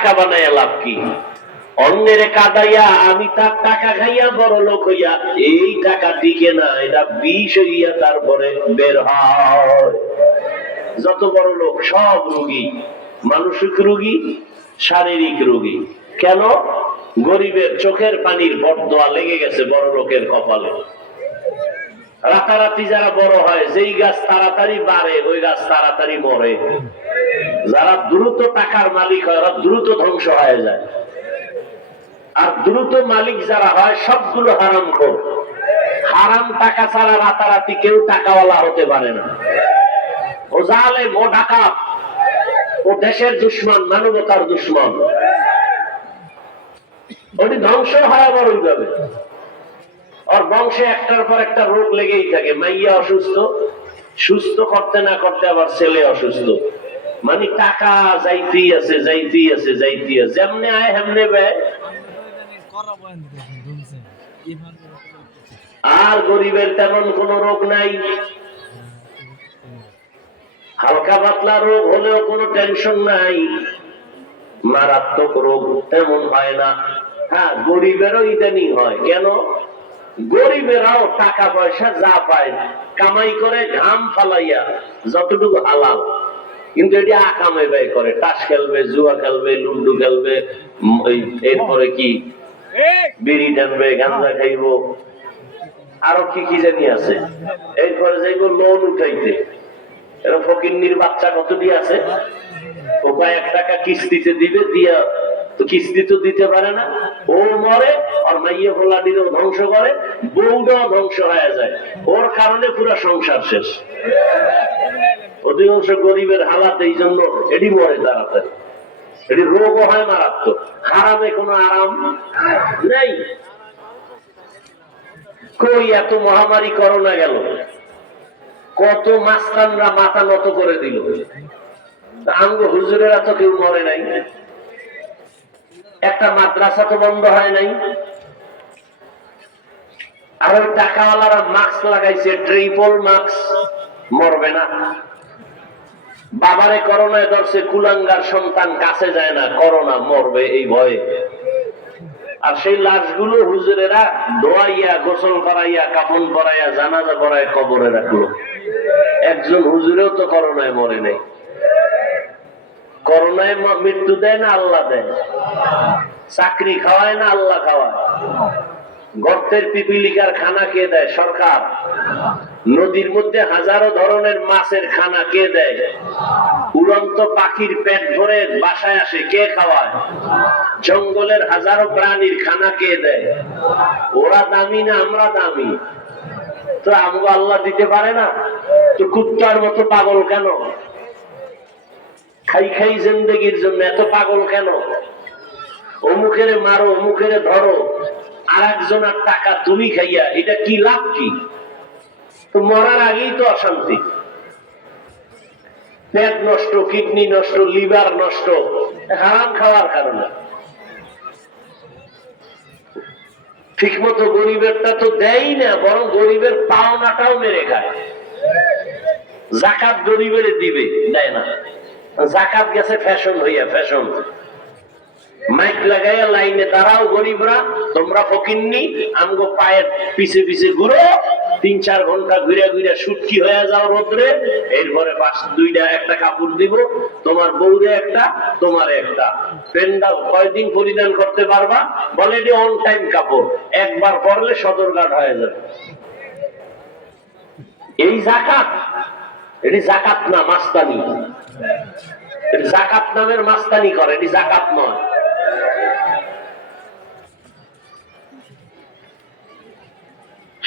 টাকা বানাইয়া লাভ কি? অন্যের কাদাইয়া আমি তার টাকা খাইয়া বড় লোক হইয়া এই টাকা টিকে না, এটা বিষ হইয়া তারপরে বের হয়। যত বড় লোক সব রোগী, মানসিক রোগী, শারীরিক রোগী। কেন? গরিবের চোখের পানির বরদোয়া লেগে গেছে বড় লোকের কপালে। রাতারাতি যারা বড় হয়, যেই গাছ তাড়াতাড়ি বাড়ে ওই গাছ তাড়াতাড়ি মরে। যারা দ্রুত টাকার মালিক হয় ওরা দ্রুত ধ্বংস হয়ে যায়। আর দ্রুত মালিক যারা হয় সবগুলো হারামখোর। হারাম টাকা ছাড়া রাতারাতি কেউ টাকাওয়ালা হতে পারে না। ও জালেম, ও ডাকাত, ও দেশের দুশ্মন, মানবতার দুশ্মন। ওটি ধ্বংস হয় বড়ই যাবে। ওর বংশে একটার পর একটা রোগ লেগেই থাকে। মাইয়া অসুস্থ, সুস্থ করতে না করতে আবার ছেলে অসুস্থ। মানে টাকা যাইতেই আছে, যাইতেই আছে, যাইতেই আছে। যেমনে আয় হেমনে ব্যয়। আর গরিবের তেমন কোন রোগ নাই। হালকা পাতলা রোগ হলেও কোনো টেনশন নাই, মারাত্মক রোগ তেমন হয় না। হ্যাঁ, গরিবেরও ইদানিং হয়। কেন? গরিবেরাও টাকা পয়সা যা পায় কামাই করে ঘাম ফালাইয়া যতটুকু হালাল, কিন্তু এটি আকামে ব্যয় করে। তাস খেলবে, জুয়া খেলবে, লুডু খেলবে, এরপরে কি বিড়ি টানবে, গাঁজা খাইব, আরো কি কি জানি আছে। এরপরে যাইব লোন উঠাইতে। এরকম ফকিন্নির বাচ্চা কতটি আছে, ও কয়েক টাকা কিস্তিতে দিবে, দিয়া তো কিস্তি তো দিতে পারে না, ও মরে। আর মাইয়া ফোলাটিরও ধ্বংস করে, বউটাও ধ্বংস হয়ে যায়। ওর কারণে পুরো সংসার শেষ। অধিকাংশ গরিবের হালাত এই জন্য এটি মরে তাড়াতাড়ি। এটি রোগও হয় মারাত্মক। হারামে কোনো আরাম নেই। কই এত মহামারী করোনা গেল, কত মাস্তানরা মাথা নত করে দিল। আমগো হুজুরেরা তো কেউ মরে নাই, একটা মাদ্রাসা তো বন্ধ হয় নাই। আর ওই টাকাওয়ালারা মাস্ক লাগাইছে, ট্রিপল মাস্ক, মরবে না। বাবারে করোনায় ধরছে, কুলাঙ্গার সন্তান কাছে যায় না, করোনা, মরবে এই ভয়ে। আর সেই লাশগুলো হুজুরেরা ধোয়াইয়া, গোসল করাইয়া, কাফন পরাইয়া, জানাজা পরাইয়া কবরে রাখলো। একজন হুজুরেও তো করোনায় মরে নাই। করোনায় মৃত্যু দেয় না আল্লাহ দেয়? চাকরি খাওয়ায় না আল্লাহ খাওয়ায়? গর্তের পিপিলিকার খানা কে দেয়? সরকার। নদীর মধ্যে হাজারো ধরনের মাছের খানা কে দেয়? উড়ন্ত পাখির পেট ভরে বাসায় আসে, কে খাওয়ায়? জঙ্গলের হাজারো প্রাণীর খানা কে দেয়? ওরা দামি না আমরা দামি? তো আমগো আল্লাহ দিতে পারে না? তো কুত্তার মতো পাগল কেন? খাই খাই জিন্দেগির জন্য এত পাগল কেন? অমুকেরে মারো, অমুকেরে ধরো, আর একজনের টাকা তুমি খাইয়া, এটা কি লাভ কি? তো মরার আগেই তো অশান্তি। পেট নষ্ট, কিডনি নষ্ট, লিভার নষ্ট, হারাম খাওয়ার কারণে। ঠিক মতো গরিবেরটা তো দেয় না, বরং গরিবের পাওনাটাও মেরে খায়। জাকাত গরিবের দিবে, দেয় না। জাকাত গেছে ফ্যাশন হইয়া, ফ্যাশন। মাইক লাগাইয়া লাইনে দাঁড়াও গরিবরা, তোমরা ফকিন্নি, আমগো পায়ের পিছে পিছে ঘুরো, ৩-৪ ঘন্টা ঘুরে ঘুরে সুটকি হয়ে যাও রোদ্রে। এরপরে পাশ দুইটা একটা কাপড় দিব, তোমার বউরে একটা, তোমার একটা। পেন্ডা কয়দিন পরিধান করতে পারবা? বলে এটি অন টাইম কাপড়, একবার পরলে সদরঘাট হয়ে যাবে। এই জাকাত? এটি জাকাত না, মাস্তানি। জাকাত নামের মাস্তানি করে, এটি জাকাত নয়।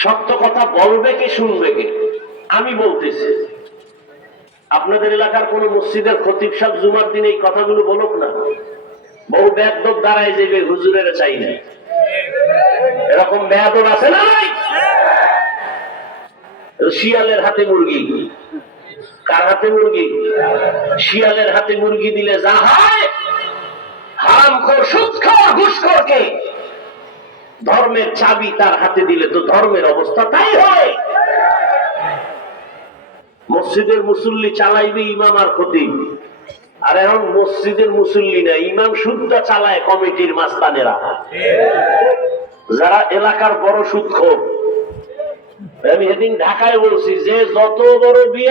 সত্য কথা বলবে কে, শুনবে কে? আমি বলতেছি। আপনাদের এলাকার কোন মসজিদের খতিব সাহেব জুমার দিন এই কথাগুলো বলুক না। বহু বেয়াদব দাঁড়ায় যাবে, হুজুরের চাই না। এরকম বেয়াদব আছে না? শিয়ালের হাতে মুরগি। কার হাতে মুরগি? শিয়ালের হাতে মুরগি দিলে যা হয়, হারামখোর, সুদখোর, ঘুষখোরকে ধর্মের চাবি তার হাতে দিলে তো ধর্মের অবস্থা তাই হয়। মসজিদের মুসল্লি চালাইবে ইমাম আর খতিব, আর এখন মসজিদের মুসল্লি না, ইমাম সুদটা চালায় কমিটির মাস্তানেরা, যারা এলাকার বড় সুদখোর। আমি এদিন ঢাকায় বলছি যে যত বড় বিয়ে